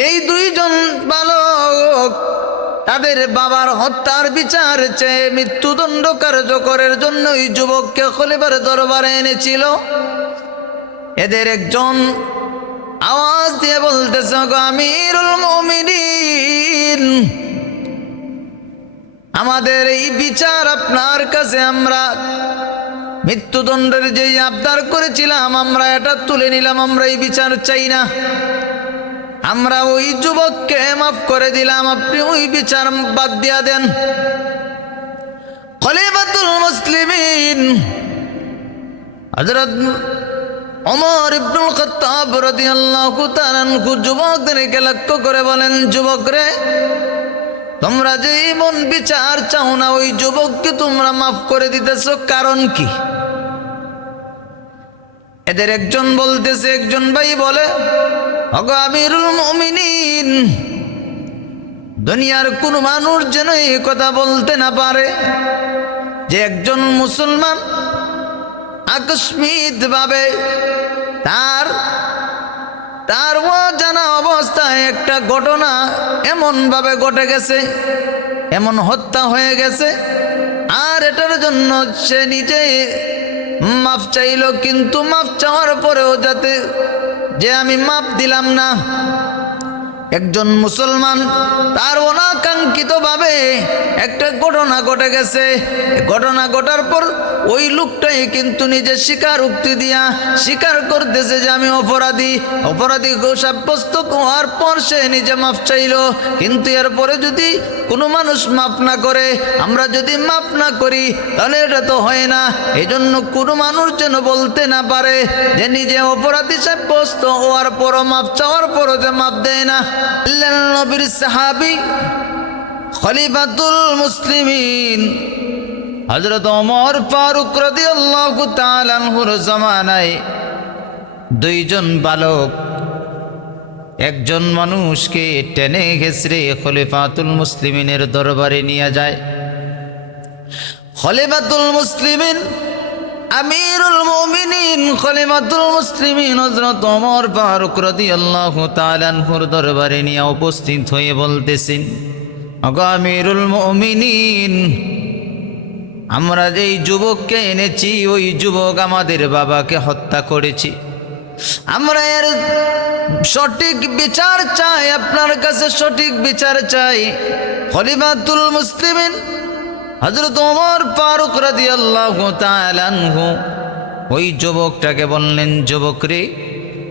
যেই দুইজন বালক তাদের বাবার হত্যার বিচার চেয়ে মৃত্যুদণ্ড কার্যকরের জন্য ওই যুবককে খলিফার দরবারে এনেছিল, এদের একজন আওয়াজ দিয়ে বলতেছে, গো আমিরুল মুমিনিন, আমাদের এই বিচার আপনার কাছে, আমরা মৃত্যুদণ্ডের যেই আবদার করেছিলাম আমরা এটা তুলে নিলাম, আমরা এই বিচার চাই না, আমরা ওই যুবককে মাফ করে দিলাম, আপনি ওই বিচার বাদ দিয়া দেন। খলিফাতুল মুসলিমিন হযরত ওমর ইবনুল খাত্তাব রাদিয়াল্লাহু তাআলা আনহু যুবকদেরকে লক্ষ্য করে বলেন, যুবকরে, তোমরা যে এমন বিচার চাও না, ওই যুবককে তোমরা মাফ করে দিতেছো, কারণ কি? এদের একজন বলতেছে, একজন ভাই বলে, ওগো আমিরুল মুমিনিন, দুনিয়ার কোন মানুষ যেন এই কথা বলতে না পারে যে একজন মুসলমান আকস্মিক ভাবে তার অজানা অবস্থায় একটা ঘটনা এমন ভাবে ঘটে গেছে, এমন হত্যা হয়ে গেছে, আর এটার জন্য সে নিজে মাফ চাইল, কিন্তু মাফ চাওয়ার পরেও যাতে যে আমি মাফ দিলাম না, একজন মুসলমান তার অনাকাঙ্ক্ষিত ভাবে একটা ঘটনা ঘটে গেছে, ঘটনা ঘটার পর ওই লোকটাই কিন্তু নিজে স্বীকারোক্তি দিয়া স্বীকার করতেছে যে আমি অপরাধী সাব্যস্ত হওয়ার পর সে নিজে মাফ চাইল। কিন্তু এরপরে যদি কোনো মানুষ মাফ না করে, আমরা যদি মাফ না করি, তাহলে এটা তো হয় না। এই জন্য কোনো মানুষ যেন বলতে না পারে যে নিজে অপরাধী সাব্যস্ত হওয়ার পরও মাফ চাওয়ার পরও যে মাফ দেয় না। আল্লাহর নবীর সাহাবী খলিফাতুল মুসলিমিন হযরত ওমর ফারুক রাদিয়াল্লাহু তাআলা আনহুর জামানায় দুইজন বালক একজন মানুষকে টেনে ঘেঁষড়ে খলিফাতুল মুসলিমিনের দরবারে নিয়ে যায়। খলিফাতুল মুসলিমিন আমিরুল মুমিনিন খলিফাতুল মুসলিমিন হযরত ওমর ফারুক রাদিয়াল্লাহু তাআলা আনহুর দরবারে নিয়ে উপস্থিত হয়ে বলতেছেন, ওগো আমিরুল মুমিনিন, আমরা যেই যুবককে এনেছি ওই যুবক আমাদের বাবাকে হত্যা করেছে, আমরা এর সঠিক বিচার চাই, আপনার কাছে সঠিক বিচার চাই। খলিফাতুল মুসলিমিন হযরত ওমর ফারুক রাদিয়াল্লাহু তাআলা আনহু ওই যুবকটাকে বললেন, যুবক রে,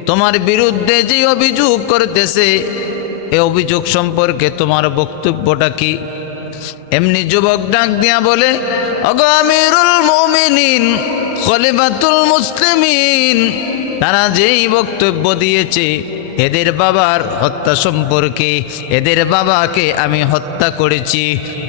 তোমার বিরুদ্ধে যে অভিযোগ করতেছে এই অভিযোগ সম্পর্কে তোমার বক্তব্যটা কি? এমনি যুবক ডাক দিয়া বলে, ওগো আমিরুল মুমিনিন খলিফাতুল মুসলিমিন, তারা যেই বক্তব্য দিয়েছে এদের বাবার হত্যা সম্পর্কে, এদের বাবাকে আমি হত্যা করেছি।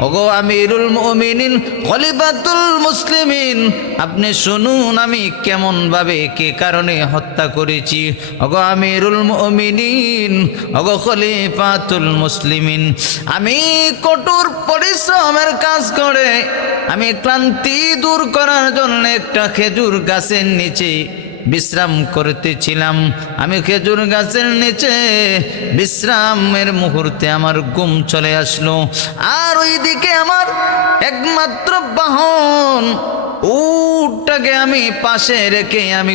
ওগো আমিরুল মুমিনিন খলিফাতুল মুসলিমিন, আপনি শুনুন আমি কেমন ভাবে কে কারণে হত্যা করেছি। ওগো আমিরুল মুমিনিন, ওগো খলিফাতুল মুসলিমিন, আমি কঠোর পরিশ্রমের কাজ করে আমি ক্লান্তি দূর করার জন্য একটা খেজুর গাছের নিচে বিশ্রাম করতেছিলাম। আমি খেজুর গাছের নিচে বিশ্রামের মুহূর্তে আমার ঘুম চলে আসলো, আর ওইদিকে আমার একমাত্র বাহন উটটাকে আমি পাশে রেখে আমি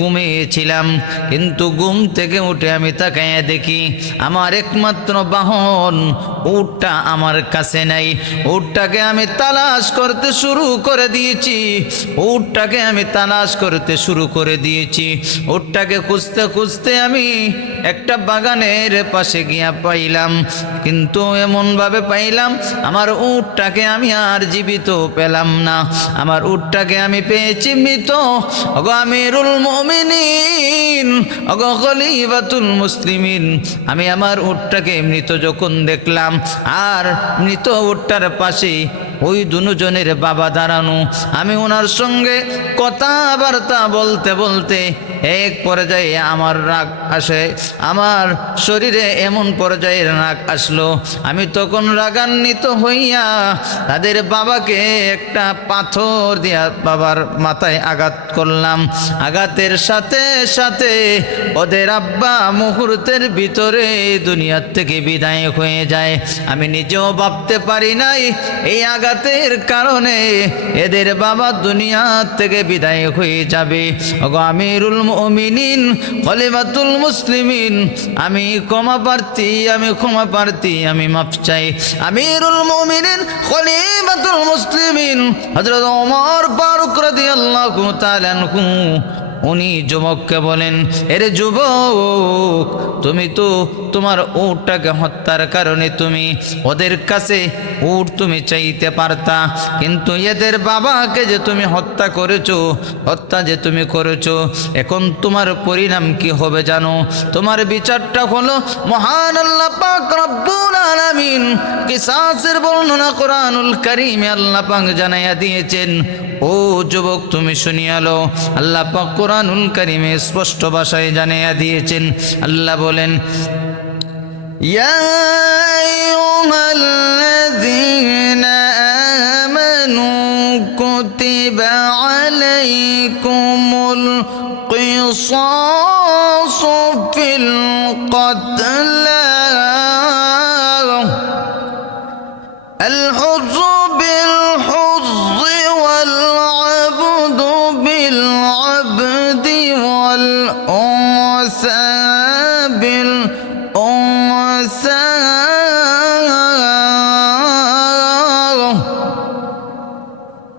ঘুমিয়েছিলাম। কিন্তু ঘুম থেকে উঠে আমি তাকাইয়া দেখি আমার একমাত্র বাহন উটটা আমার কাছে নাই। উটটাকে আমি তালাশ করতে শুরু করে দিয়েছি, উটটাকে আমি তালাশ করতে শুরু করে দিয়েছি। উটটাকে খুঁজতে খুঁজতে আমি একটা বাগানের পাশে গিয়া পাইলাম, কিন্তু এমনভাবে পাইলাম আমার উটটাকে আমি আর জীবিত পেলাম না, আমার উটটাকে আমি পেয়েছি মৃত। ওগো আমিরুল মুমিনিন, ওগো খলিফাতুল মুসলিমিন, আমি আমার উটটাকে মৃত যখন দেখলাম, আর মৃত উটটার পাশে ওই দুজনের বাবা দাঁড়ানো, আমি ওনার সঙ্গে কথাবার্তা বলতে বলতে এক পর্যায়ে আমার রাগ আসে, আমার শরীরে এমন পর্যায়ের রাগ আসলো, আমি তখন রাগান্বিত হইয়া তাদের বাবাকে একটা পাথর দিয়া বাবার মাথায় আঘাত করলাম। আঘাতের সাথে সাথে ওদের আব্বা মুহূর্তের ভিতরে দুনিয়ার থেকে বিদায় হয়ে যায়। আমি নিজেও ভাবতে পারি নাই এই আঘাতের কারণে এদের বাবা দুনিয়া থেকে বিদায় হয়ে যাবে। ওগো আমিরুল মুমিনিন, খলিফাতুল মুসলিমিন, আমি ক্ষমা প্রার্থী, আমি ক্ষমা প্রার্থী, আমি মাফ চাই। আমিরুল মুমিনিন খলিফাতুল মুসলিমিন হযরত ওমর ফারুক রাদিয়াল্লাহু তাআলা আনহু উনি যুবককে বলেন, এরে যুবক, তুমি তো তোমার উটটাকে হত্যার কারণে তুমি ওদের কাছে উট তুমি চাইতে পারতা, কিন্তু এদের বাবাকে যে তুমি হত্যা করেছো, হত্যা যে তুমি করেছো, এখন তোমার পরিণাম কি হবে জানো? তোমার বিচারটা হলো মহান আল্লাহ পাক রব্বুল আলামিন কিসাসের বর্ণনা কোরআনুল কারীমে আল্লাহ পাক জানাইয়া দিয়েছেন। ও যুবক, তুমি শুনিয়া লো, আল্লাহ পাক কোরআনুল কারীমে স্পষ্ট ভাষায় জানাইয়া দিয়েছেন। আল্লাহ বলেন, ইয়া আইয়ুহাল্লাযীনা আমানু কুতিবা আলাইকুমুল কিসাসু ফিল কতলা আল হুরু বিল হুররি ওয়াল আবদু বিল আবদি ওয়াল উনসা বিল উনসা।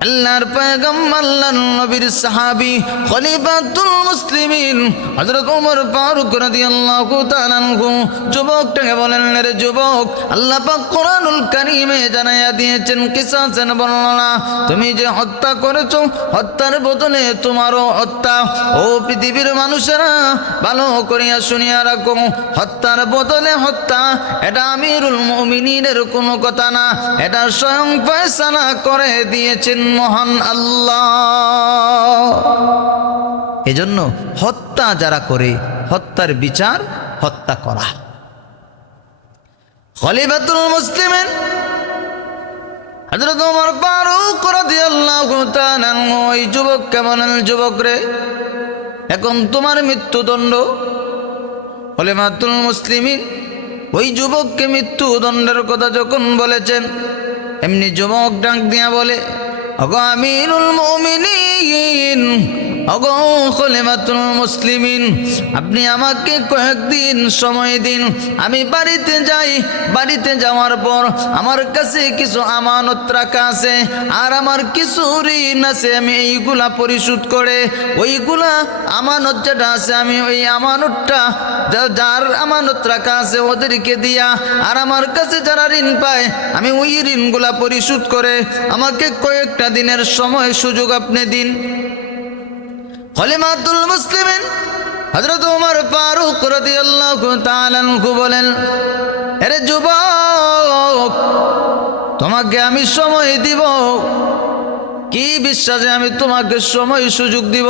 আল্লাহর পয়গম্বর, আল্লাহর নবীর সাহাবী খলিফাতুল মুসলিমিন হযরত ওমর ফারুক রাদিয়াল্লাহু তাআলা আনহু যুবকটাকে বলেন, রে যুবক, আল্লাহ পাক কোরআনুল কারীমে জানাইয়া দিয়েছেন কিসাসের বর্ণনা, তুমি যে হত্যা করেছো, হত্যার বদলে তোমারও হত্যা। ও পৃথিবীর মানুষেরা, ভালো করিয়া শুনিয়া রাখো, হত্যার বদলে হত্যা এটা আমিরুল মুমিনিনের কোনো কথা না, এটা স্বয়ং ফয়সালা করে দিয়েছেন মহান আল্লাহ। এজন্য হত্যা যারা করে, হত্যার বিচার হত্যা করা। খলিফাতুল মুসলিমিন হযরত ওমর ফারুক রাদিয়াল্লাহু তাআলা ওই যুবককে বলেন, যুবক রে, এখন তোমার মৃত্যুদণ্ড। খলিফাতুল মুসলিমিন ওই যুবককে মৃত্যুদণ্ডের কথা যখন বলেছেন, এমনি যুবক ডাক দিয়া বলে, ওগো আমিরুল মুমিনিন, ওগো খলিফাতুল মুসলিমিন, আপনি আমাকে কয়েকদিন সময় দিন, আমি বাড়িতে যাই। বাড়িতে যাওয়ার পর আমার কাছে কিছু আমানত রাখা আছে, আর আমার কিছু ঋণ আছে, আমি এইগুলা পরিশোধ করে ওইগুলা আমানত যেটা আছে, আমি ওই আমানতটা যার আমানত রাখা আছে ওদেরকে দিয়া, আর আমার কাছে যারা ঋণ পায় আমি ওই ঋণগুলা পরিশোধ করে আমাকে কয়েকটা দিনের সময় সুযোগ আপনি দিন। খলিফাতুল মুসলিমিন হযরত ওমর ফারুক রাদিয়াল্লাহু তাআলা আনহু বলেন, আরে যুবক, তোমাকে আমি সময় দিব। কি বিশ্বাসে আমি তোমাকে সময় সুযোগ দিব?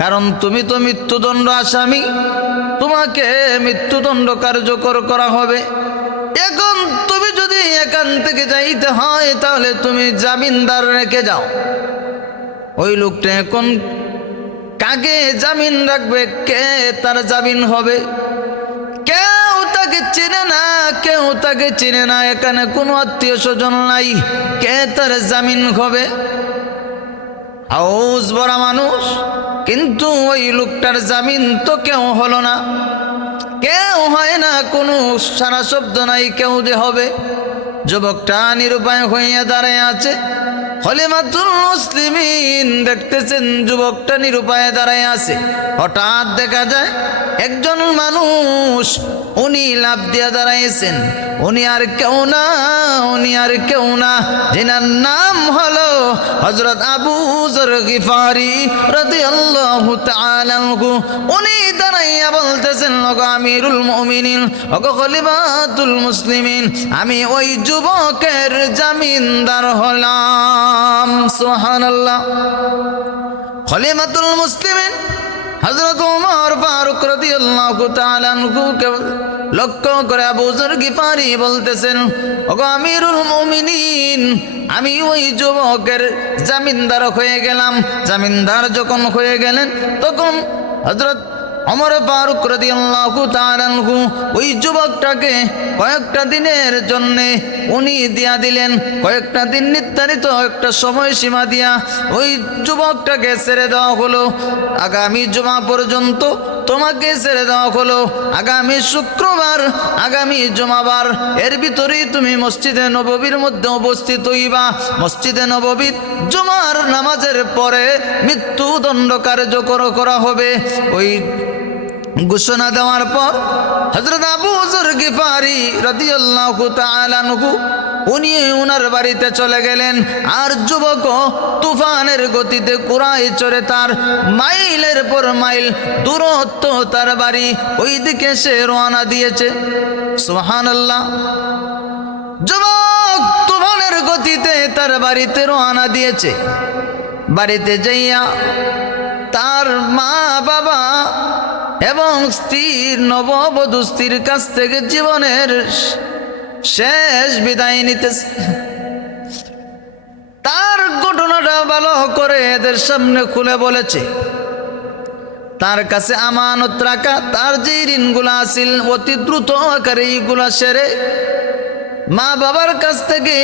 কারণ তুমি তো মৃত্যুদণ্ড আসামি, তোমাকে মৃত্যুদণ্ড কার্যকর করা হবে। এখন তুমি যদি এখান থেকে যাইতে হয় তাহলে তুমি জামিনদার রেখে যাও। ওই লোকটা এখন কাকে জামিন রাখবে? কে তার জামিন হবে? কেউ তাকে চিনে না, কেউ তাকে চিনে না, এখানে কোনো আত্মীয় স্বজন নাই, কে তার জামিন হবে? হাউস ভরা মানুষ, কিন্তু ওই লোকটার জামিন তো কেউ হলো না, কেউ হয় না, কোনো সারা শব্দ নাই, কেউ যে হবে। যুবকটা নিরুপায় হইয়া দাঁড়ায় আছে। খলিফাতুল মুসলিমিন দেখতেছেন যুবকটা নিরুপায় দাঁড়ায় আছে। হঠাৎ দেখা যায় একজন মানুষ, উনি লাফ দিয়া দাঁড়াইছেন। উনি আর কেউ না, উনি আর কেউ না, যেনার নাম হলো হযরত আবু যর গিফারি রাদিয়াল্লাহু তাআলা আনহু। উনি দাঁড়াইয়া বলতেছেন, ওগো আমিরুল মুমিনিন, ওগো খলিফাতুল মুসলিমিন, আমি ওই যুবকের জামিনদার হলাম। সুবহানাল্লাহ। খলিফাতুল মুসলিমিন হযরত ওমর ফারুক রাদিয়াল্লাহু তাআলা আনহুকে লক্ষ্য করে আবু যর গিফারি বলতেছেন, ওগো আমিরুল মুমিনিন, আমি ওই যুবকের জামিনদার হয়ে গেলাম। জামিনদার যখন হয়ে গেলেন তখন হযরত ওমর ফারুক রাদিয়াল্লাহু তাআলা আনহু ওই যুবকটাকে কয়েকটা দিনের জন্য উনি দিয়া দিলেন, কয়েকটা দিন নির্ধারিত একটা সময়সীমা দিয়া ওই যুবকটাকে ছেড়ে দেওয়া হলো। আগামী জুমা পর্যন্ত তোমাকে ছেড়ে দেওয়া হলো, আগামী শুক্রবার, আগামী জুমাবার এর ভিতরেই তুমি মসজিদে নববীর মধ্যে উপস্থিত হইবা। মসজিদে নববীর জুমার নামাজের পরে মৃত্যুদণ্ড কার্যকর করা হবে। ওই ঘোষণা দেওয়ার পর হযরত আবু যর গিফারি রাদিয়াল্লাহু তাআলা আনহু উনি ওনার বাড়িতে চলে গেলেন। আর যুবকও তুফানের গতিতে কুরায় চড়ে তার মাইলের পর মাইল দূরত্ব তার বাড়ি ওই দিকে সে রওনা দিয়েছে। সুবহানাল্লাহ। যুবক তুফানের গতিতে তার বাড়িতে রওনা দিয়েছে। বাড়িতে যাইয়া তার মা বাবা এবং স্ত্রীর, নববধূ স্ত্রীর কাছ থেকে জীবনের শেষ বিদায় নিতেছে। তার ঘটনাটা ভালো করে এদের সামনে খুলে বলেছে। তার কাছে আমানত রাখা তার যে ঋণগুলা আছিল অতি দ্রুত আকারে এইগুলা সেরে মা বাবার কাছ থেকে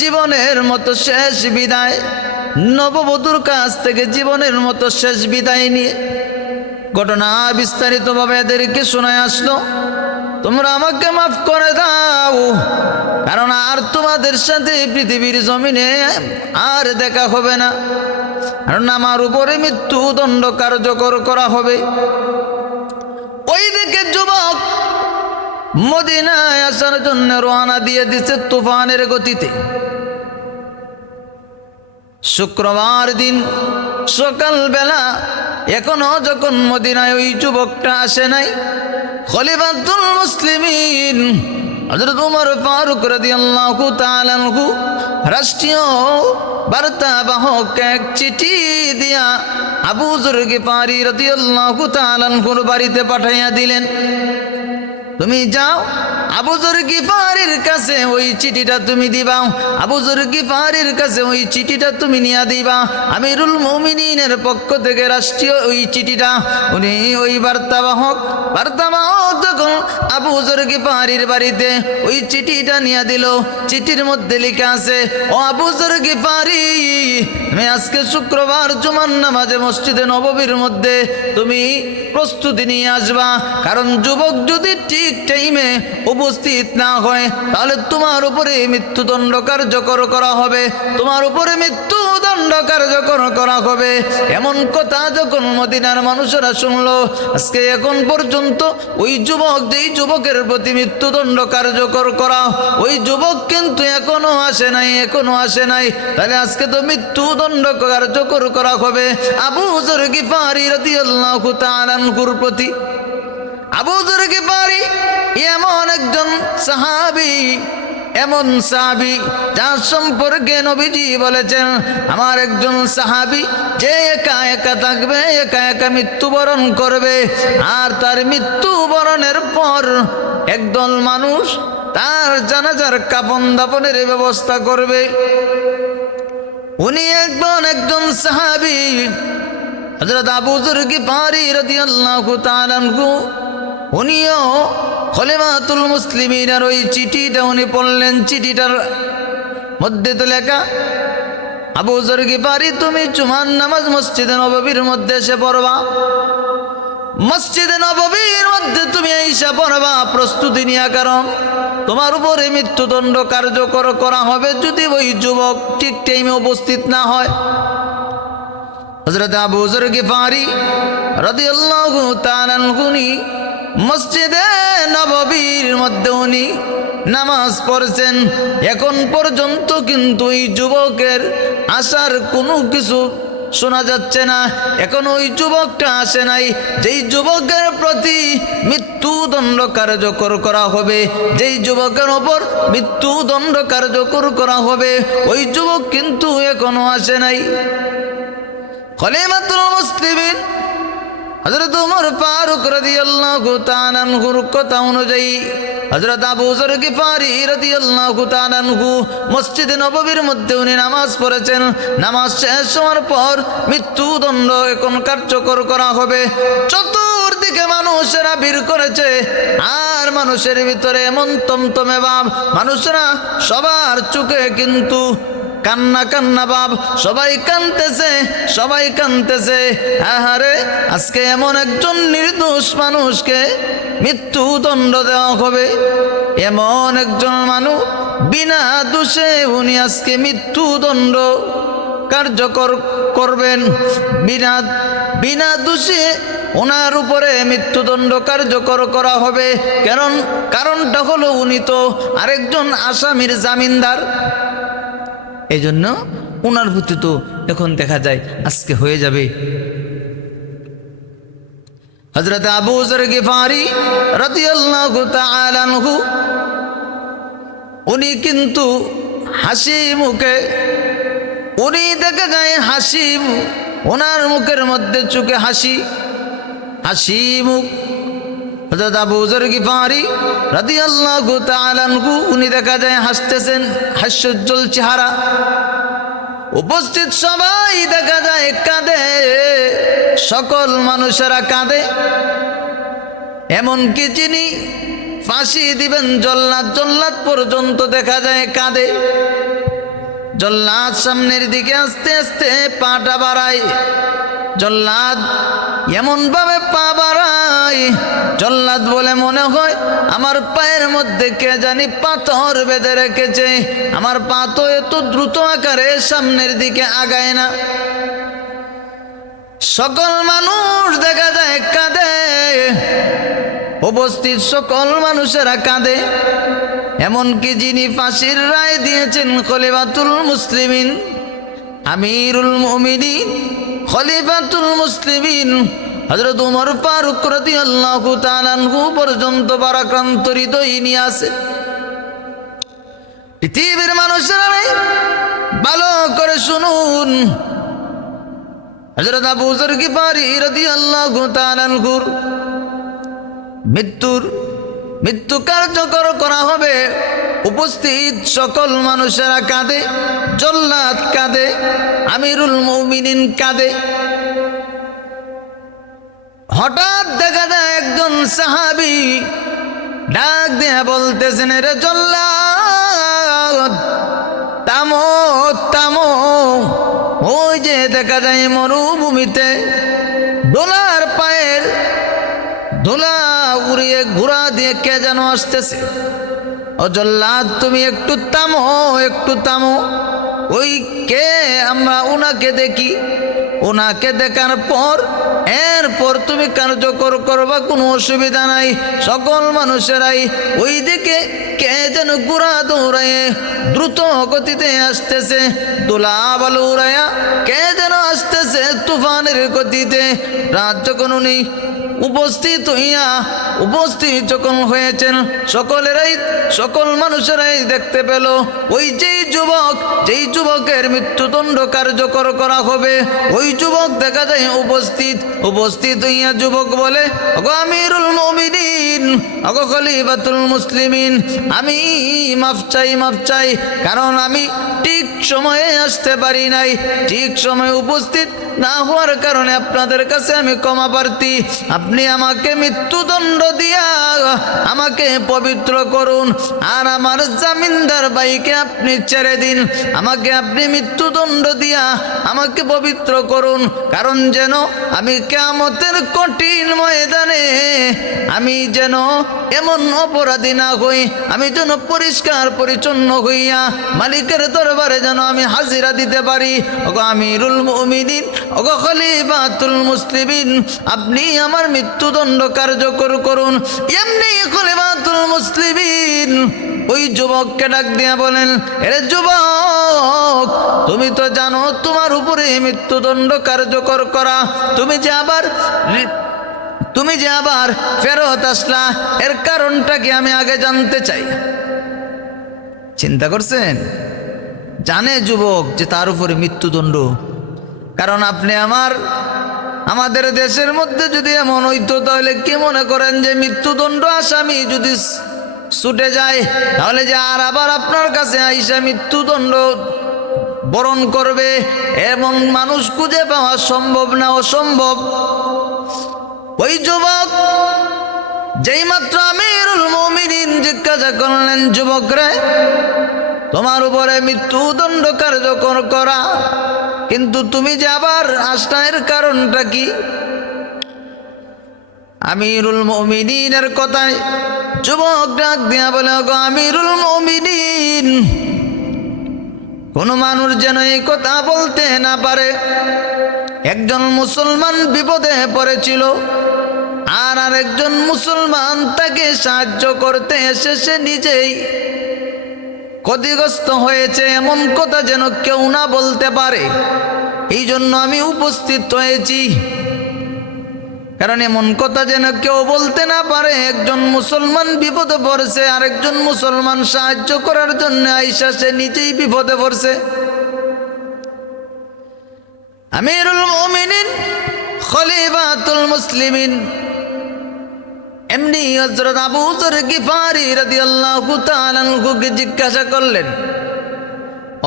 জীবনের মতো শেষ বিদায়, নববধূর কাছ থেকে জীবনের মতো শেষ বিদায় নিয়ে ঘটনা বিস্তারিতভাবে এদেরকে শোনায় আসলো। তোমরা আমাকে মাফ করে দাও, কারণ আর তোমাদের সাথে পৃথিবীর জমিনে আর দেখা হবে না, কারণ আমার উপরে মৃত্যুদণ্ড কার্যকর করা হবে। ওই দিকে যুবক মদিনায় আসার জন্য রওনা দিয়ে দিচ্ছে তুফানের গতিতে। শুক্রবার দিন সকালবেলা এখনো যখন মদিনায় ওই যুবকটা আসে নাই, খলিফাতুল মুসলিমিন হযরত ওমর ফারুক রাদিয়াল্লাহু তাআলা আনহু রাষ্ট্রীয় বার্তাবাহক এক চিঠি দিয়া আবু যর গিফারি রাদিয়াল্লাহু তাআলা আনহুর বাড়িতে পাঠাইয়া দিলেন। তুমি যাও, আবু যর গিফারির কাছে ওই চিঠিটা তুমি দিবা। আবু যর গিফারির কাছে ওই চিঠিটা তুমি নিয়ে দিবা। আমিরুল মুমিনিনের পক্ষ থেকে রাষ্ট্রীয় ওই চিঠিটা উনি ওই বার্তাবাহক যখন আবু যর গিফারির বাড়িতে ওই চিঠিটা নিয়ে দিল, চিঠির মধ্যে লেখা আছে, ও আবু যর গিফারি, তুমি আজকে শুক্রবার জুমার নামাজে মসজিদে নববীর মধ্যে তুমি প্রস্তুতি নিয়ে আসবা, কারণ যুবক যদি ঠিক টাইমে উপস্থিত না হয় তাহলে তোমার উপরে মৃত্যুদণ্ড কার্যকর করা হবে, তোমার উপরে মৃত্যুদণ্ড কার্যকর করা হবে। এমন কথা যখন মদিনার মানুষেরা শুনলো, আজকে এখন পর্যন্ত ওই যুবক, যেই যুবকের প্রতি মৃত্যুদণ্ড কার্যকর করা, ওই যুবক কিন্তু এখনো আসে নাই, তাহলে আজকে তো মৃত্যুদণ্ড কার্যকর করা হবে আবু যর গিফারি রাদিয়াল্লাহু তাআলা আনহুর প্রতি। আবু যর গিফারি এমন একজন সাহাবী যার সম্পর্কে নবীজি বলেছেন, আমার একজন সাহাবী যে একা একা থাকবে, একা একা মৃত্যুবরণ করবে, আর তার মৃত্যুবরণের পর একদল মানুষ তার জানাজার কাফন দাফনের ব্যবস্থা করবে। উনি একজন সাহাবী হযরত আবু যর গিফারি রাদিয়াল্লাহু তাআলা আনহু, উনিও খলিফাতুল মুসলিমিনের ওই চিঠিটা উনি পড়লেন। চিঠিটার মধ্যে তো লেখা, আবু যর গিফারি, তুমি জুমার নামাজ মসজিদে নববীর মধ্যে এসে পড়বা, মসজিদে নববীর মধ্যে তুমি এসে পড়বা প্রস্তুতি নিয়া, কারণ তোমার উপরে মৃত্যুদণ্ড কার্যকর করা হবে যদি ওই যুবক ঠিক টাইমে উপস্থিত না হয়। হযরত আবু যর গিফারি রাদিয়াল্লাহু তাআলা আনহু মসজিদে নববীর মধ্যে উনি নামাজ পড়ছেন। এখন পর্যন্ত কিন্তু এই যুবকের আসার কোনো কিছু শোনা যাচ্ছে না, এখন ওই যুবকটা আসে নাই, যেই যুবকের প্রতি মৃত্যুদণ্ড কার্যকর করা হবে, যেই যুবকের ওপর মৃত্যুদণ্ড কার্যকর করা হবে, ওই যুবক কিন্তু এখনো আসে নাই। খলিফাতুল মুসলিমিন হযরত ওমর ফারুক রাদিয়াল্লাহু তাআলা আনহুর কথা অনুযায়ী হযরত আবু যর গিফারি রাদিয়াল্লাহু তাআলা আনহু মসজিদে নববীর মধ্যে উনি নামাজ পড়েছেন। নামাজ শেষ হওয়ার পর মৃত্যুদণ্ড এখন কার্যকর করা হবে। চতুর্দিকে মানুষেরা ভিড় করেছে, আর মানুষের ভিতরে এমন তমতমে ভাব, মানুষরা সবার চোখে কিন্তু কান্না কান্না ভাব, সবাই কাঁদতেছে, সবাই কাঁদতেছে। আহারে, আজকে এমন একজন নির্দোষ মানুষকে মৃত্যুদণ্ড দেওয়া হবে। এমন একজন মানুষ বিনা দোষে উনি আজকে মৃত্যুদণ্ড কার্যকর করবেন। বিনা দোষে ওনার উপরে মৃত্যুদণ্ড কার্যকর করা হবে। কারণটা হলো উনি তো আরেকজন আসামির জামিনদার। এই জন্য ওনার প্রতি তো এখন দেখা যায় আজকে হয়ে যাবে। হযরত আবু যর গিফারি রাদিয়াল্লাহু তাআলা আনহু উনি কিন্তু হাসি মুখে, উনি দেখা যায় হাসি, ওনার মুখের মধ্যে চোখে হাসি মুখ। হযরত আবু যর গিফারি রাদিয়াল্লাহু তাআলা আনহু উনি দেখা যায় হাসতেছেন, হাস্যোজ্জ্বল চেহারা। উপস্থিত সবাই দেখা যায় কাঁদে, সকল মানুষেরা কাঁদে। এমনকি যিনি ফাঁসি দিবেন জল্লাদ পর্যন্ত দেখা যায় কাঁদে। জল্লাদ সামনের দিকে আস্তে আস্তে পাটা বাড়ায়। জল্লাদ এমন ভাবে পা বাড়ায়, জল্লাদ বলে মনে হয় আমার পায়ের মধ্যে কে জানি পাথর বেঁধে রেখেছে, আমার পা তো এত দ্রুত আকারে সামনের দিকে আগায় না। সকল মানুষ দেখা যায় কাঁদে, উপস্থিত সকল মানুষেরা কাঁদে। এমনকি যিনি ফাঁসির রায় দিয়েছেন খলিফাতুল মুসলিমিন, আমিরুল মুমিনিন, খলিফাতুল মুসলিমিন হযরত ওমর ফারুক রাদিয়াল্লাহু তাআলা আনহু পর্যন্ত ভারাক্রান্ত হৃদয় নিয়ে আসে। পৃথিবীর মানুষেরা ভালো করে শুনুন, হযরত আবু যর গিফারি রাদিয়াল্লাহু তাআলা আনহুর মৃত্যু কার্যকর করা হবে। উপস্থিত সকল মানুষেরা কাঁদে, জল্লাদ কাঁদে, আমিরুল মুমিনিন কাঁদে। হঠাৎ দেখা যায় একজন সাহাবী ডাক দিয়ে বলতেছেন, রে জল্লাদ থামো থামো। ওই যে দেখা যায় মরুভূমিতে দোলার পায়ের ধুলা উড়িয়ে ঘোড়া দিয়ে কে যেন আসতেছে। ও জল্লাদ তুমি একটু থামো। ওই কে? আমরা ওনাকে দেখি। ওনাকে দেখার পর এরপর তুমি কার্যকর করবা, কোনো অসুবিধা নাই। সকল মানুষেরাই ওই দিকে কে যেন ঘোড়া দৌড়ায় দ্রুত গতিতে আসতেছে, দোলা বালু উড়াইয়া কে যেন আসতেছে তুফানের গতিতে। রাত যখন উনি উপস্থিত যখন হয়েছেন, সকল মানুষেরাই দেখতে পেল ওই যেই যুবকের মৃত্যুদণ্ড কার্যকর করা হবে, ওই যুবক দেখা যায় উপস্থিত হইয়া যুবক বলে, ওগো আমিরুল মুমিনিন, ওগো খলিফাতুল মুসলিমিন, আমি মাফ চাই, কারণ আমি ঠিক সময়ে আসতে পারি নাই, ঠিক সময়ে উপস্থিত না হওয়ার কারণে আপনাদের কাছে আমি ক্ষমা প্রার্থী। আপনি আমাকে মৃত্যুদণ্ড দিয়া আমাকে পবিত্র করুন, আর আমার জামিনদার ভাইকে আপনি ছেড়ে দিন। আমাকে আপনি মৃত্যুদণ্ড দিয়া আমাকে পবিত্র করুন, কারণ যেন আমি কিয়ামতের কঠিন ময়দানে আমি যেন এমন অপরাধী না হই, আমি যেন পরিষ্কার পরিচ্ছন্ন হইয়া মালিকের দরবারে যেন আমি হাজিরা দিতে পারি। ওগো আমিরুল মুমিনিন, ওগো খলিফাতুল মুসলিমিন, আপনি আমার মৃত্যুদণ্ড কার্যকর করুন। এমনি খলিফাতুল মুসলিমিন ওই যুবককে ডাক দিয়ে বলেন, এরে যুবক, তুমি তো জানো তোমার উপরে মৃত্যুদণ্ড কার্যকর করা, তুমি যে আবার ফেরত আসলা, এর কারণটা কি আমি আগে জানতে চাই। চিন্তা করছেন? জানে যুবক যে তার উপরে মৃত্যুদণ্ড, কারণ আপনি আমার আমাদের দেশের মধ্যে যদি এমন হইতো তাহলে কি মনে করেন যে মৃত্যুদণ্ড আসামি যদি ছুটে যায় তাহলে যে আর আবার আপনার কাছে আইসা মৃত্যুদণ্ড বরণ করবে এমন মানুষ খুঁজে পাওয়া সম্ভব না, অসম্ভব। ওই যুবক যেই মাত্র আমিরুল মুমিনিন জিজ্ঞাসা করলেন, যুবক রে, তোমার উপরে মৃত্যুদণ্ড কার্যকর করা, কিন্তু তুমি যে আবার আসনা, এর কারণটা কি? আমিরুল মুমিনিনের কথায় যুবক ডাক দিয়া বলে, গো আমিরুল মুমিনিন, কোন মানুষ যেন এই কথা বলতে না পারে একজন মুসলমান বিপদে পড়েছিল আর আরেকজন মুসলমান তাকে সাহায্য করতে এসে সে নিজেই ক্ষতিগ্রস্ত হয়েছে, এমন কথা যেন কেউ না বলতে পারে। এই জন্য আমি উপস্থিত হয়েছি, কারণ এমন কথা যেন কেউ বলতে না পারে একজন মুসলমান বিপদে পড়েছে, আরেকজন মুসলমান সাহায্য করার জন্য আইসা সে নিজেই বিপদে পড়ছে। আমিরুল মুমিনিন খলিফাতুল মুসলিমিন এমনি হযরত আবু যর গিফারি রাদিয়াল্লাহু তাআলা আনহুকে জিজ্ঞাসা করলেন,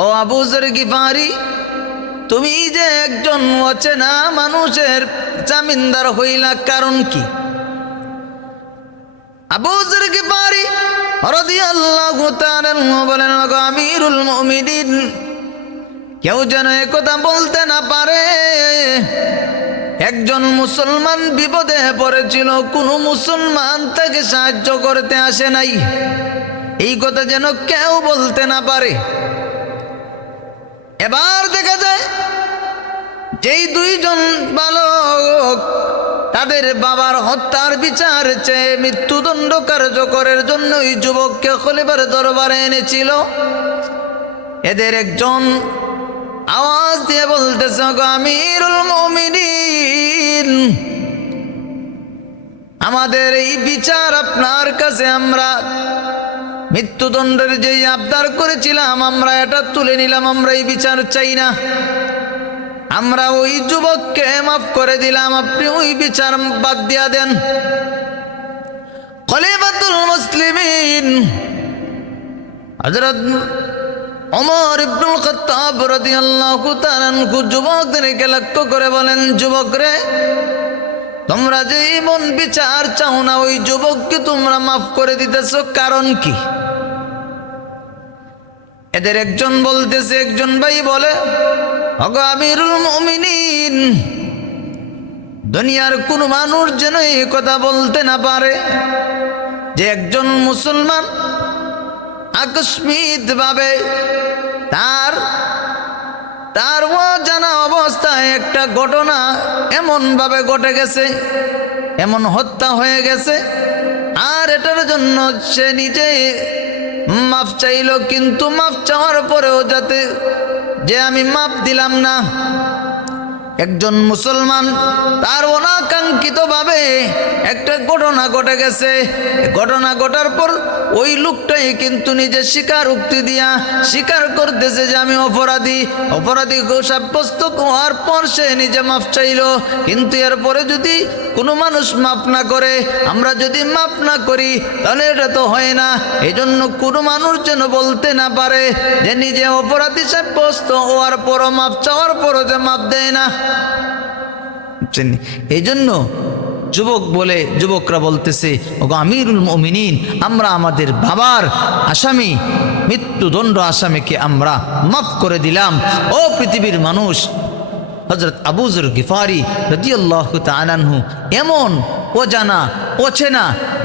ও আবু যর গিফারি, তুমি যে একজন অচেনা মানুষের জামিনদার হইলা, কারণ কি? আবু যর গিফারি রাদিয়াল্লাহু তাআলা আনহু বলেন, আমিরুল মুমিনিন, কেউ যেন একথা বলতে না পারে একজন মুসলমান বিপদে পড়েছিল, কোনো মুসলমান তাকে সাহায্য করতে আসে নাই, এই কথা যেন কেউ বলতে না পারে। এবার দেখা যায় যেই দুইজন বালক তাদের বাবার হত্যার বিচার চেয়ে মৃত্যুদণ্ড কার্যকরের জন্য ওই যুবককে খলিফার দরবারে এনেছিল, এদের একজন আওয়াজ দিয়ে বলতেছে, আমিরুল মুমিনিন, আমাদের এই বিচার আপনার কাছে, আমরা মৃত্যুদণ্ডের যেই আবদার করেছিলাম আমরা এটা তুলে নিলাম, আমরা এই বিচার চাই না, আমরা ওই যুবককে মাফ করে দিলাম, আপনি ওই বিচার বাদ দিয়া দেন। খলিফাতুল মুসলিমিন হযরত ওমর ইবনুল খাত্তাব রাদিয়াল্লাহু তাআলা আনহু যুবকদেরকে লক্ষ্য করে বলেন, যুবক রে, তোমরা যে এমন বিচার চাও না ওই যুবককে তোমরা মাফ করে দিতেছো, কারণ কি? এদের একজন বলতেছে, একজন ভাই বলে, ওগো আমিরুল মুমিনিন, দুনিয়ার কোন মানুষ যেন এই কথা বলতে না পারে যে একজন মুসলমান আকস্মিক ভাবে তার অজানা অবস্থায় একটা ঘটনা এমন ভাবে ঘটে গেছে, এমন হত্যা হয়ে গেছে, আর এটার জন্য সে নিজে মাফ চাইল, কিন্তু মাফ চাওয়ার পরেও যাতে যে আমি মাফ দিলাম না, একজন মুসলমান তার অনাকাঙ্ক্ষিত ভাবে একটা ঘটনা ঘটে গেছে, ঘটনা ঘটার পর ওই লোকটাই কিন্তু নিজে স্বীকারোক্তি দিয়া স্বীকার করতেছে যে আমি অপরাধী সাব্যস্ত হওয়ার পর সে নিজে মাফ চাইল, কিন্তু এরপরে যদি কোনো মানুষ মাফ না করে, আমরা যদি মাফ না করি তাহলে এটা তো হয় না। এই জন্য কোনো মানুষ যেন বলতে না পারে যে নিজে অপরাধী সাব্যস্ত হওয়ার পরও মাফ চাওয়ার পরও যে মাফ দেয় না। এই জন্য যুবকরা বলতেছে, ওগো আমিরুল মুমিনিন, আমরা আমাদের বাবার আসামি, মৃত্যুদণ্ড আসামিকে আমরা মাফ করে দিলাম। ও পৃথিবীর মানুষ, হযরত আবু যর গিফারি রাদিয়াল্লাহু তাআলা আনহু এমন অজানা অচেনা,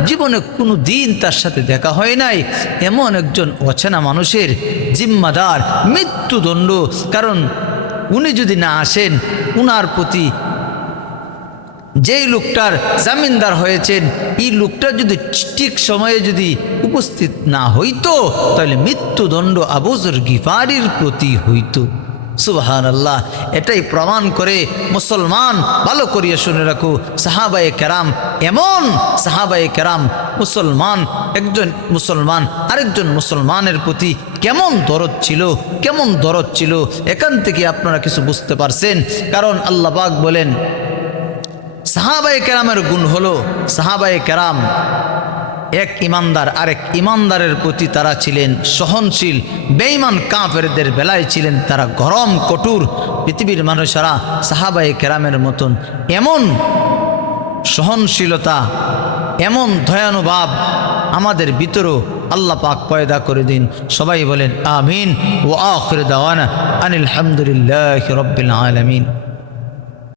জীবনে কোনো দিন তার সাথে দেখা হয় নাই, এমন একজন অচেনা মানুষের জিম্মাদার মৃত্যুদণ্ড, কারণ উনি যদি না আসেন, উনার প্রতি যেই লোকটার জামিনদার হয়েছেন এই লোকটা যদি ঠিক সময়ে যদি উপস্থিত না হইতো তাহলে মৃত্যুদণ্ড আবু যর গিফারির প্রতি হইতো। সুবহানাল্লাহ। এটাই প্রমাণ করে মুসলমান, ভালো করিয়া শুনে রাখো, সাহাবায়ে কেরাম এমন সাহাবায়ে কেরাম মুসলমান, একজন মুসলমান আরেকজন মুসলমানের প্রতি কেমন দরদ ছিল, এখান থেকে আপনারা কিছু বুঝতে পারছেন। কারণ আল্লাহ পাক বলেন, সাহাবায়ে কেরামের গুণ হলো সাহাবায়ে কেরাম এক ইমানদার আরেক ইমানদারের প্রতি তারা ছিলেন সহনশীল, বেঈমান কাফেরদের বেলায় ছিলেন তারা গরম কঠোর। পৃথিবীর মানুষেরা সাহাবায়ে কেরামের মতন এমন সহনশীলতা, এমন দয়ানুভাব আমাদের ভিতরও আল্লাহ পাক পয়দা করে দিন। সবাই বলেন আমিন। ওয়া আখির দাওয়ানা আনিল হামদুলিল্লাহি রাব্বিল আলামিন।